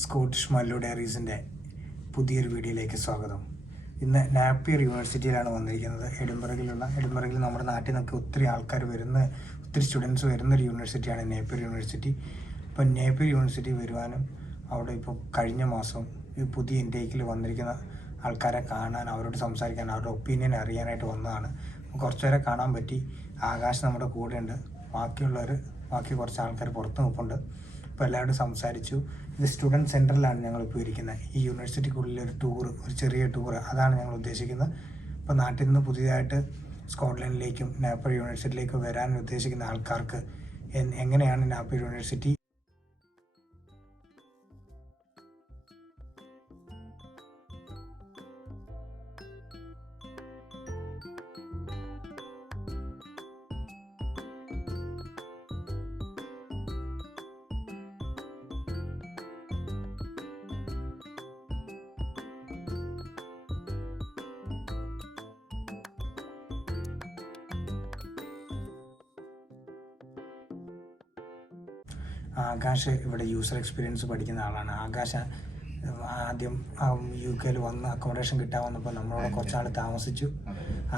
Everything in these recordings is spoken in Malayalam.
സ്കോട്ടിഷ് മല്ലു ഡയറീസിൻ്റെ പുതിയൊരു വീഡിയോയിലേക്ക് സ്വാഗതം. ഇന്ന് നാപ്പിയർ യൂണിവേഴ്സിറ്റിയിലാണ് വന്നിരിക്കുന്നത്. എഡിൻബറഗിൽ നമ്മുടെ നാട്ടിൽ നിന്നൊക്കെ ഒത്തിരി ആൾക്കാർ ഒത്തിരി സ്റ്റുഡൻസ് വരുന്നൊരു യൂണിവേഴ്സിറ്റിയാണ് നേപ്പിയർ യൂണിവേഴ്സിറ്റി. അപ്പോൾ നേപ്പിയർ യൂണിവേഴ്സിറ്റി വരുവാനും അവിടെ ഇപ്പോൾ കഴിഞ്ഞ മാസം ഈ പുതിയ ഇൻടേക്കിൽ വന്നിരിക്കുന്ന ആൾക്കാരെ കാണാൻ, അവരോട് സംസാരിക്കാൻ, അവരുടെ ഒപ്പീനിയൻ അറിയാനായിട്ട് വന്നതാണ്. അപ്പോൾ കുറച്ച് പേരെ കാണാൻ പറ്റി. ആകാശ് നമ്മുടെ കൂടെയുണ്ട്. ബാക്കി കുറച്ച് ആൾക്കാർ പുറത്ത് നിൽപ്പുണ്ട്. അപ്പോൾ എല്ലാവരോടും സംസാരിച്ചു. ഇത് സ്റ്റുഡൻറ്റ് സെൻറ്ററിലാണ് ഞങ്ങളിപ്പോൾ ഇരിക്കുന്നത്. ഈ യൂണിവേഴ്സിറ്റിക്കുള്ളിൽ ഒരു ചെറിയ ടൂർ, അതാണ് ഞങ്ങൾ ഉദ്ദേശിക്കുന്നത്. ഇപ്പോൾ നാട്ടിൽ നിന്ന് പുതിയതായിട്ട് സ്കോട്ട്ലൻഡിലേക്കും നാപ്പിയർ യൂണിവേഴ്സിറ്റിയിലേക്കും വരാൻ ഉദ്ദേശിക്കുന്ന ആൾക്കാർക്ക് എങ്ങനെയാണ് നാപ്പിയർ യൂണിവേഴ്സിറ്റി ആകാശ് ഇവിടെ യൂസർ എക്സ്പീരിയൻസ് പഠിക്കുന്ന ആളാണ്. ആകാശ് ആദ്യം UK വന്ന് അക്കോമഡേഷൻ കിട്ടാൻ വന്നപ്പോൾ നമ്മളവിടെ കുറച്ചാൾ താമസിച്ചു.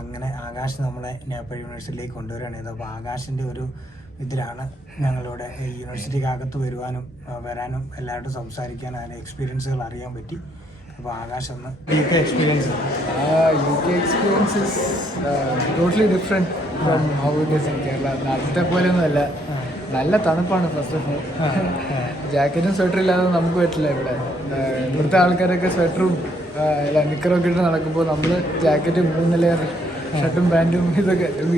അങ്ങനെ ആകാശ് നമ്മളെ നേപ്പിയർ യൂണിവേഴ്സിറ്റിയിലേക്ക് കൊണ്ടുവരികയാണ്. അപ്പോൾ ആകാശിൻ്റെ ഒരു ഇതിലാണ് ഞങ്ങളിവിടെ യൂണിവേഴ്സിറ്റിക്കകത്ത് വരാനും എല്ലാവരോടും സംസാരിക്കാനും അതിൻ്റെ എക്സ്പീരിയൻസുകൾ അറിയാൻ പറ്റി. അപ്പോൾ ആകാശ് ഒന്ന് UK experience totally different from how it is in Kerala. നാട്ടിലത്തെ പോലെയൊന്നുമല്ല. നല്ല തണുപ്പാണ്. ഫസ്റ്റ് ഓഫ് ഓൾ ജാക്കറ്റും സ്വെറ്ററും ഇല്ലാതെ നമുക്ക് പറ്റില്ല. ഇവിടുത്തെ ആൾക്കാരൊക്കെ സ്വെറ്ററും നിക്കറൊക്കെ ഇട്ട് നടക്കുമ്പോൾ നമ്മൾ ജാക്കറ്റും 3 ലെയർ ഷർട്ടും പാൻറ്റും ഇതൊക്കെ 2,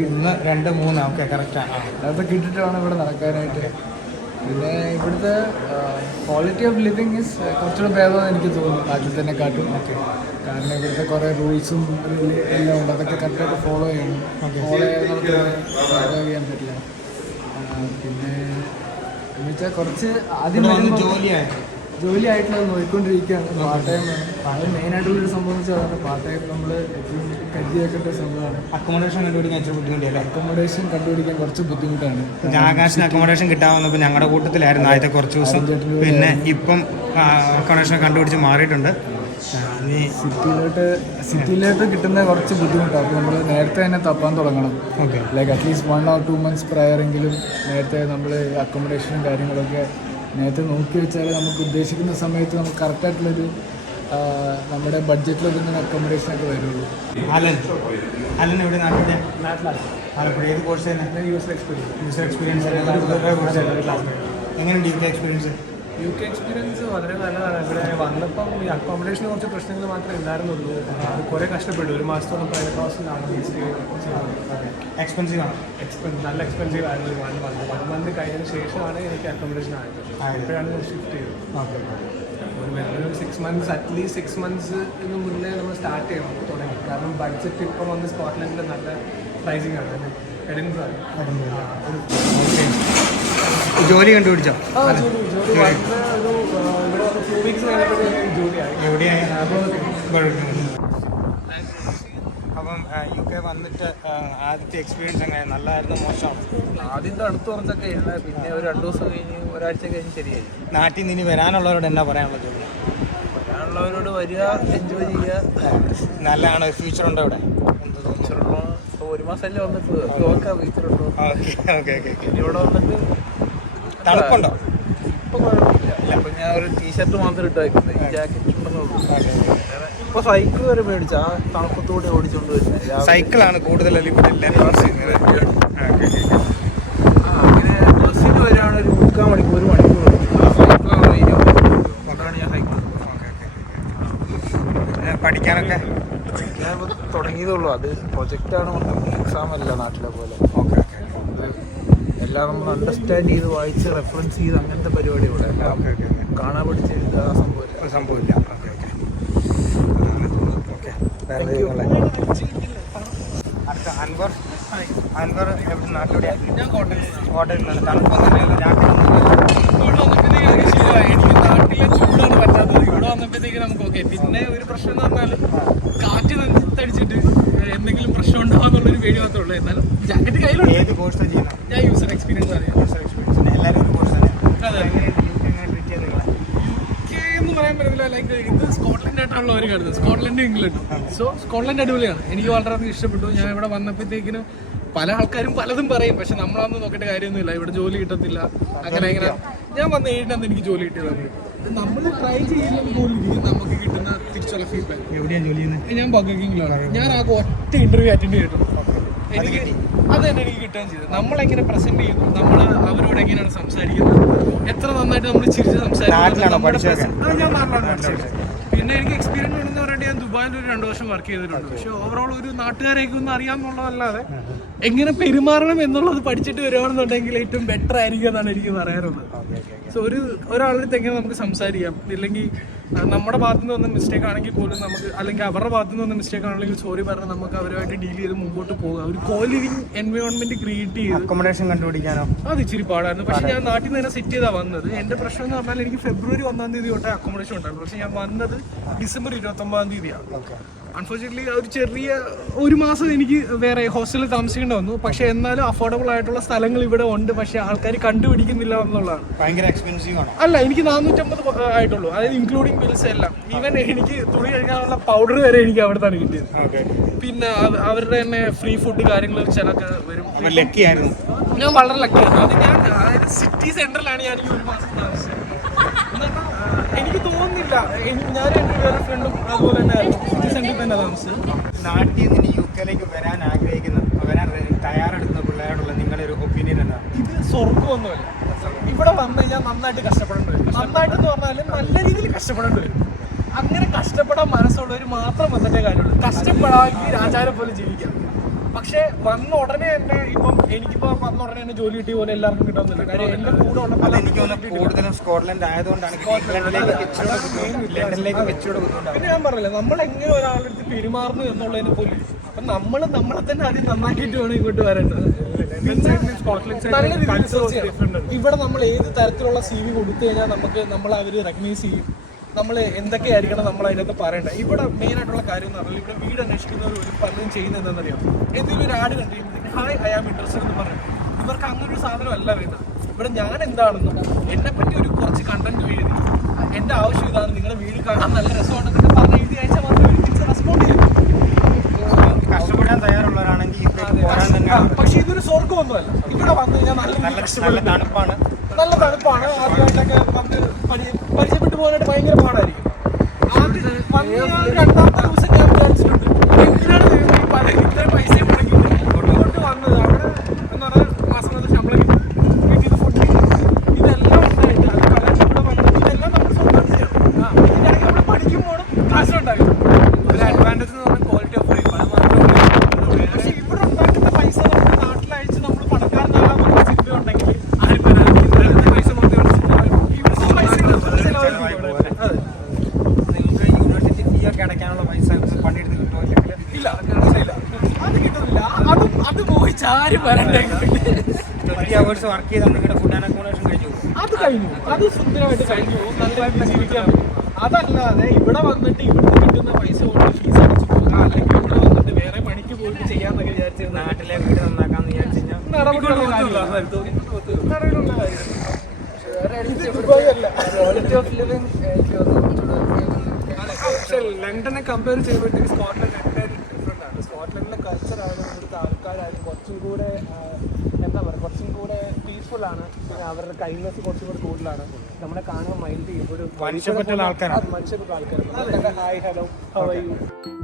3 ഓക്കെ കറക്റ്റാണ്. അതൊക്കെ ഇട്ടിട്ട് വേണം ഇവിടെ നടക്കാനായിട്ട്. പിന്നെ ഇവിടുത്തെ ക്വാളിറ്റി ഓഫ് ലിവിങ് ഇസ് കുറച്ചുകൂടെ ഭേദമെന്ന് എനിക്ക് തോന്നുന്നു നാട്ടിൽ തന്നെ കാട്ടും. കാരണം ഇവിടുത്തെ കുറേ റൂൾസും എല്ലാം ഉണ്ട്. അതൊക്കെ കറക്റ്റായിട്ട് ഫോളോ ചെയ്യണം. ഫോളോ ചെയ്യാൻ പറ്റില്ല. പിന്നെ എന്ന് വെച്ചാൽ കുറച്ച് ആദ്യം ജോലി ആയിട്ടുള്ളത് നോക്കിക്കൊണ്ടിരിക്കുകയാണ്. പാർട്ട് ടൈം അത് മെയിനായിട്ടുള്ളൊരു സംഭവം എന്ന് വെച്ചാൽ പാർട്ട് ടൈം നമ്മൾ കരുതി വെക്കേണ്ട ഒരു സംഭവമാണ്. അക്കോമഡേഷൻ കണ്ടുപിടിക്കാൻ കുറച്ച് ബുദ്ധിമുട്ടാണ്. ആകാശിന് അക്കോമഡേഷൻ കിട്ടാൻ വന്നപ്പോൾ ഞങ്ങളുടെ കൂട്ടത്തിലായിരുന്നു ആദ്യത്തെ കുറച്ച് ദിവസം. പിന്നെ ഇപ്പം അക്കോമഡേഷൻ കണ്ടുപിടിച്ച് മാറിയിട്ടുണ്ട്. സിറ്റിയിലോട്ട് കിട്ടുന്ന കുറച്ച് ബുദ്ധിമുട്ടാണ്. അപ്പോൾ നമ്മൾ നേരത്തെ തന്നെ തപ്പാൻ തുടങ്ങണം. ലൈക്ക് അറ്റ്ലീസ്റ്റ് 1 or 2 months പ്രയറെങ്കിലും നേരത്തെ നമ്മൾ അക്കോമഡേഷനും കാര്യങ്ങളൊക്കെ നേരത്തെ നോക്കി വെച്ചാൽ നമുക്ക് ഉദ്ദേശിക്കുന്ന സമയത്ത് നമുക്ക് കറക്റ്റായിട്ടുള്ളൊരു നമ്മുടെ ബഡ്ജറ്റിൽ ഒതുങ്ങുന്ന അക്കോമഡേഷനൊക്കെ വരുള്ളൂ. UK എക്സ്പീരിയൻസ് വളരെ നല്ലതാണ്. ഇവിടെ വന്നപ്പം ഈ അക്കോമഡേഷന് കുറച്ച് പ്രശ്നങ്ങൾ മാത്രമേ ഉണ്ടായിരുന്നുള്ളൂ. അത് കുറേ കഷ്ടപ്പെട്ടു. 1 മാസത്തോളം പ്രൈവറ്റ് ഹൗസിലാണ് നല്ല എക്സ്പെൻസീവ് ആയിരുന്നു. 1 month കഴിഞ്ഞതിന് ശേഷമാണ് എനിക്ക് അക്കോമഡേഷൻ ആയത്. ഇപ്പോഴാണ് ഞാൻ ഷിഫ്റ്റ് ചെയ്തത്. ഒരു 6 months അറ്റ്ലീസ്റ്റ് 6 months മുന്നേ നമ്മൾ സ്റ്റാർട്ട് ചെയ്യണം തുടങ്ങി. കാരണം ബഡ്ജറ്റ് ഇപ്പം വന്ന് സ്കോട്ട്ലൻഡിൽ നല്ല പ്രൈസിങ് ആണ്. എഡിൻബറ ജോലി കണ്ടുപിടിച്ചോ? അപ്പം UK വന്നിട്ട് ആദ്യത്തെ എക്സ്പീരിയൻസ് എങ്ങനെ? നല്ലതായിരുന്നു, മോശം? ആദ്യത്തെ അടുത്ത് കുറച്ചൊക്കെ ഇരുന്നത്. പിന്നെ ഒരു 2 ദിവസം കഴിഞ്ഞ് ഒരാഴ്ച കഴിഞ്ഞ് ശരിയായി. നാട്ടിൽ നിന്ന് ഇനി വരാനുള്ളവരോട് എന്നാ പറയാനുള്ളത്? വരാനുള്ളവരോട് വരിക, എൻജോയ് ചെയ്യുക. നല്ലതാണ്. ഫ്യൂച്ചർ ഉണ്ടോ ഇവിടെ? 1 മാസമല്ലേ വന്നിട്ട് നോക്കാം ഫ്യൂച്ചറുണ്ടോ. ഇനി ഇവിടെ വന്നിട്ട് തണുപ്പുണ്ടോ? ഇപ്പം കുഴപ്പമില്ല. ഇപ്പം ഞാൻ ഒരു ടീഷർട്ട് മാത്രം ഇട്ട് വയ്ക്കുന്നത്. ഈ ജാക്കറ്റ് ഉണ്ടെന്നുള്ളൂ. ഇപ്പോൾ സൈക്കിൾ വരെ മേടിച്ച ആ തണുപ്പത്തോടെ ഓടിച്ചുകൊണ്ട് വരുന്നത്. സൈക്കിളാണ് കൂടുതലല്ലേ ഇവിടെ അങ്ങനെ ബസ്സിന് വരാണ് ഒരു 3/4 മണിക്കൂർ, 1 മണിക്കൂർ. കൊണ്ടാണ് ഞാൻ സൈക്കിൾ. പഠിക്കാനൊക്കെ ഞാൻ ഇപ്പോൾ തുടങ്ങിയതുള്ളൂ. അത് പ്രൊജക്റ്റാണ്, മൊത്തം എക്സാം അല്ല നാട്ടിലെ പോലെ. എല്ലാം നമ്മൾ അണ്ടർസ്റ്റാൻഡ് ചെയ്ത് വായിച്ച് റെഫറൻസ് ചെയ്ത് അങ്ങനത്തെ പരിപാടി ഇവിടെ കാണാൻ പഠിച്ച് സംഭവമില്ല. അടുത്ത അൻവർ എവിടെ? നാട്ടിലൂടെയാണ്. ഞാൻ കോട്ടയത്തിലാണ്. തണുപ്പൊന്നും എനിക്ക് നാട്ടിലെ ചൂടാണ് പറ്റാത്തത്. ഇവിടെ വന്നപ്പോഴത്തേക്ക് നമുക്ക് ഓക്കെ. പിന്നെ ഒരു പ്രശ്നം എന്ന് പറഞ്ഞാൽ കാറ്റ് തടിച്ചിട്ട് എന്തെങ്കിലും പ്രശ്നം ഉണ്ടാവുന്നുള്ളൊരു പേടി മാത്രമേ ഉള്ളൂ. എന്നാലും ജാക്കറ്റ് കയ്യിലുണ്ട്. ഏത് കോഴ്സാണ് ചെയ്യുന്നത്? ഞാൻ യൂസർ എക്സ്പീരിയൻസ് ആണ്. എല്ലാവരും ഒരു കോഴ്സാണ്. അതെ. കിടന്നത്, സ്കോട്ട്ലൻഡും ഇംഗ്ലണ്ടും. സോ സ്കോട്ട്ലൻഡ് അടിപൊളിയാണ്, എനിക്ക് വളരെയധികം ഇഷ്ടപ്പെട്ടു. ഞാൻ ഇവിടെ വന്നപ്പോഴത്തേക്കിനും പല ആൾക്കാരും പലതും പറയും, പക്ഷെ നമ്മളൊന്നും നോക്കേണ്ട കാര്യമൊന്നുമില്ല, ഇവിടെ ജോലി കിട്ടത്തില്ല അങ്ങനെ ഇങ്ങനെ. ഞാൻ വന്ന 7 എനിക്ക് ജോലി കിട്ടിയത്. നമ്മൾ ട്രൈ ചെയ്യുന്നത് പോലും നമുക്ക് കിട്ടുന്ന തിരിച്ചുള്ള ഫീഡ്ബാക്ക്. എവിടെയാണ് ജോലി ചെയ്യുന്നത്? ഞാൻ ബർഗർ കിങ്ങിലാണ്. ഞാൻ ആ ഒറ്റ ഇന്റർവ്യൂ അറ്റൻഡ് ചെയ്തിട്ടുള്ളൂ. എനിക്ക് അത് തന്നെ എനിക്ക് കിട്ടുകയും ചെയ്തു. നമ്മളെങ്ങനെ പ്രസന്റ് ചെയ്യുന്നു, നമ്മൾ അവരോട് എങ്ങനെയാണ് സംസാരിക്കുന്നത്, എത്ര നന്നായിട്ട് നമ്മൾ ചിരിച്ച് സംസാരിക്കുന്നത്. ഞാൻ നാട്ടിലാണ് പഠിച്ചത്. പിന്നെ എനിക്ക് എക്സ്പീരിയൻസ് ഉണ്ടെന്ന് പറഞ്ഞിട്ട് ഞാൻ ദുബായിൽ ഒരു 2 വർഷം വർക്ക് ചെയ്തിട്ടുണ്ട്. പക്ഷെ ഓവറോൾ ഒരു നാട്ടുകാരെയൊക്കെ ഒന്നും അറിയാമെന്നുള്ളതല്ലാതെ എങ്ങനെ പെരുമാറണം എന്നുള്ളത് പഠിച്ചിട്ട് വരുവാണെന്നുണ്ടെങ്കിൽ ഏറ്റവും ബെറ്റർ ആയിരിക്കും എന്നാണ് എനിക്ക് പറയാറുള്ളത്. സോ ഒരാളുടെ അടുത്ത് എങ്ങനെ നമുക്ക് സംസാരിക്കാം, ഇല്ലെങ്കിൽ നമ്മുടെ ഭാഗത്തു നിന്ന് വന്ന മിസ്റ്റേക്ക് ആണെങ്കിൽ പോലും നമുക്ക്, അല്ലെങ്കിൽ അവരുടെ ഭാഗത്തു നിന്ന് വന്ന മിസ്റ്റേക്ക് ആണെങ്കിൽ സോറി പറഞ്ഞ് നമുക്ക് അവരുമായിട്ട് ഡീൽ ചെയ്ത് മുമ്പോട്ട് പോകുക. ഒരു കോ ലിവിങ് എൻവയോൺമെന്റ് ക്രിയേറ്റ് ചെയ്ത് അക്കോമഡേഷൻ കണ്ടുപിടിക്കാനോ അത് ഇച്ചിരി പാടായിരുന്നു. പക്ഷെ ഞാൻ നാട്ടിൽ നിന്ന് തന്നെ സെറ്റ് ചെയ്താൽ വന്നത്. എൻ്റെ പ്രശ്നം എന്ന് പറഞ്ഞാൽ എനിക്ക് ഫെബ്രുവരി 1 തൊട്ടേ അക്കോമഡേഷൻ ഉണ്ടായിരുന്നു. പക്ഷെ ഞാൻ വന്നത് ഡിസംബർ 29 അൺഫോർച്യുനേറ്റ്ലി ഒരു ചെറിയ 1 മാസം എനിക്ക് വേറെ ഹോസ്റ്റലിൽ താമസിക്കേണ്ടി വന്നു. പക്ഷെ എന്നാലും അഫോർഡബിൾ ആയിട്ടുള്ള സ്ഥലങ്ങൾ ഇവിടെ ഉണ്ട്, പക്ഷെ ആൾക്കാർ കണ്ടുപിടിക്കുന്നില്ല എന്നുള്ളതാണ്. ഭയങ്കര എക്സ്പെൻസീവ് ആണ്. അല്ല, എനിക്ക് 450 ആയിട്ടുള്ളൂ, അതായത് ഇൻക്ലൂഡിങ് ബിൽസ് എല്ലാം. ഈവൻ എനിക്ക് തുണി കഴുകാനുള്ള പൗഡർ വരെ എനിക്ക് അവിടെ തന്നെ കിട്ടിയത്. പിന്നെ അവരുടെ തന്നെ ഫ്രീ ഫുഡ് കാര്യങ്ങൾ ചിലക്ക് വരും. ഞാൻ വളരെ ലക്കിയാണ്. അത് ഞാൻ അതായത് സിറ്റി സെന്ററിലാണ് ഞാൻ ഈ 1 മാസം താമസിച്ചത്. എനിക്ക് തോന്നുന്നില്ല, ഞാൻ എൻ്റെ വേറെ ഫ്രണ്ടും അതുപോലെ തന്നെ സിറ്റി സെന്ററിൽ തന്നെ താമസിച്ചത്. നാട്ടിൽ നിന്ന് UK വരാൻ ആഗ്രഹിക്കുന്ന, വരാൻ തയ്യാറെടുക്കുന്ന പിള്ളേരോടുള്ള നിങ്ങളുടെ ഒരു ഒപ്പീനിയൻ എന്താണ്? ഇത് സ്വർഗമൊന്നുമല്ല. ഇവിടെ വന്നു കഴിഞ്ഞാൽ നന്നായിട്ട് കഷ്ടപ്പെടേണ്ടി വരും. നന്നായിട്ടെന്ന് പറഞ്ഞാലും നല്ല രീതിയിൽ കഷ്ടപ്പെടേണ്ടി വരും. അങ്ങനെ കഷ്ടപ്പെടാൻ മനസ്സുള്ളവർ മാത്രം വന്നിട്ടേ കാര്യമുള്ളൂ. കഷ്ടപ്പെടാമെങ്കിൽ രാജാരെ പോലെ ജീവിക്കാം. പക്ഷെ വന്ന ഉടനെ തന്നെ ഇപ്പം എനിക്കിപ്പോ വന്ന ഉടനെ തന്നെ ജോലി കിട്ടിയ പോലെ എല്ലാവർക്കും കിട്ടുന്നില്ല. കാര്യം എന്റെ കൂടെ ഉള്ള എനിക്ക് കൂടുതലും സ്കോട്ട്ലൻഡ് ആയതുകൊണ്ടാണ് പിന്നെ ഞാൻ പറഞ്ഞില്ല, നമ്മൾ എങ്ങനെ ഒരാളുടെ അടുത്ത് പെരുമാറുന്നു എന്നുള്ളതിനെ പോലും. അപ്പൊ നമ്മളെ തന്നെ ആദ്യം നന്നാക്കിയിട്ട് വേണം ഇങ്ങോട്ട് വരേണ്ടത്. നല്ല രീതിയിൽ ഇവിടെ നമ്മൾ ഏത് തരത്തിലുള്ള CV കൊടുത്തു കഴിഞ്ഞാൽ നമ്മൾ അവര് റെക്കഗ്നൈസ് ചെയ്യും. നമ്മൾ എന്തൊക്കെയായിരിക്കണം നമ്മൾ അതിനകത്ത് പറയേണ്ടത്. ഇവിടെ മെയിൻ ആയിട്ടുള്ള കാര്യം എന്ന് പറഞ്ഞാൽ ഇവിടെ വീട് അന്വേഷിക്കുന്നവർ ഒരു പലരും ചെയ്യുന്നത് എന്താണെന്നറിയാം. എന്തെങ്കിലും ഒരു ആഡ് കണ്ടു ഹായ് ഐ ആം ഇൻട്രസ്റ്റഡ് എന്ന് പറഞ്ഞു. ഇവർക്ക് അങ്ങനെ ഒരു സാധനം അല്ല വേണ്ടത്. ഇവിടെ ഞാൻ എന്താണെന്ന് എന്നെ പറ്റി ഒരു കുറച്ച് കണ്ടന്റ് എഴുതി, എന്റെ ആവശ്യം ഇതാണ്, നിങ്ങളുടെ വീട് കാണാൻ നല്ല രസമാണെന്നൊക്കെ പറഞ്ഞ് എഴുതി അയച്ചാൽ മാത്രമേ തിരിച്ച് റെസ്പോണ്ട് ചെയ്യൂ. കഷ്ടപ്പെടാൻ തയ്യാറുള്ളവരാണെങ്കിൽ പക്ഷെ ഇതൊരു സ്വർഗമൊന്നുമല്ല. ഇവിടെ വന്നു കഴിഞ്ഞാൽ നല്ല തണുപ്പാണ്. ആദ്യമായിട്ടൊക്കെ വന്ന് പരിചയപ്പെട്ടു പോകാനായിട്ട് ഭയങ്കര പാടായിരിക്കും. രണ്ടാമത്തെ ദിവസം ഞാൻ വിചാരിച്ചിട്ടുണ്ട് എന്തിനാണ് ഇത്രയും പൈസയും മുടക്കി ഇങ്ങോട്ട് വന്നത്. അവിടെ എന്ന് പറഞ്ഞാൽ മാസം ശമ്പളം കിട്ടും, വീട്ടിൽ ഫുഡ് ഇതെല്ലാം ഉണ്ടായിട്ട് അത് കളക്ഷൻ ഇവിടെ വന്നത് ഇതെല്ലാം നമ്മൾ സ്വന്തം ചെയ്യണം. ഇതിനാണെങ്കിൽ നമ്മൾ പഠിക്കുമ്പോഴും കാശുണ്ടാകും. ഒരു അഡ്വാൻറ്റേജ് എന്ന് പറഞ്ഞാൽ ക്വാളിറ്റി ഓഫ് ലൈഫ്, അത് മാത്രമേ. പക്ഷെ ഇവിടെ ഉണ്ടാക്കുന്ന പൈസ നമ്മുടെ നാട്ടിലയച്ച് നമ്മൾ പണക്കാരനാകാൻ ചിന്ത ഉണ്ടെങ്കിൽ ആരും പൈസ മൊത്തം അടയ്ക്കാനുള്ള പൈസ പണിയെടുത്ത് കിട്ടുമോ? ഇല്ല, അത് കിട്ടുന്നില്ല. അത് പോയിച്ച് ആരും വരണ്ടേ. 20 hours വർക്ക് ചെയ്താൽ നിങ്ങളുടെ ഫുഡ് ആൻഡ് അക്കോമഡേഷൻ കഴിഞ്ഞു. അത് കഴിഞ്ഞു, അത് സുന്ദരമായിട്ട് കഴിഞ്ഞു, നല്ലതായിട്ട് ജീവിക്കാൻ പറ്റും. അതല്ലാതെ ഇവിടെ വന്നിട്ട് ഇവിടുന്ന് കിട്ടുന്ന പൈസ കൊണ്ട് ഫീസ് അടിച്ചു പോകുക, അല്ലെങ്കിൽ ഇവിടെ വന്നിട്ട് വേറെ പണിക്ക് പോയിട്ട് ചെയ്യാന്നൊക്കെ വിചാരിച്ചിരുന്ന നാട്ടിലെ വീട് നന്നാക്കാന്ന് വിചാരിച്ചു കഴിഞ്ഞാൽ നടപടിയുള്ള പക്ഷെ ലണ്ടനെ കമ്പയർ ചെയ്യുമ്പോഴത്തേക്ക് സ്കോട്ട്ലൻഡ് എന്തായാലും ഡിഫറെൻ്റ് ആണ്. സ്കോട്ട്ലൻഡിലെ കൾച്ചറായാലും ഇവിടുത്തെ ആൾക്കാരായാലും കുറച്ചും കൂടെ എന്താ പറയുക, കുറച്ചും കൂടെ പീസ്ഫുൾ ആണ്. പിന്നെ അവരുടെ കൈൻഡ്നെസ് കുറച്ചും കൂടെ കൂടുതലാണ്. നമ്മളെ കാണുമ്പോൾ മൈൻഡ് ചെയ്യും, ഒരു മനുഷ്യപ്പറ്റുള്ള ആൾക്കാരാണ്. മനുഷ്യപ്പെട്ട ആൾക്കാരാണ്. Hi hello how are you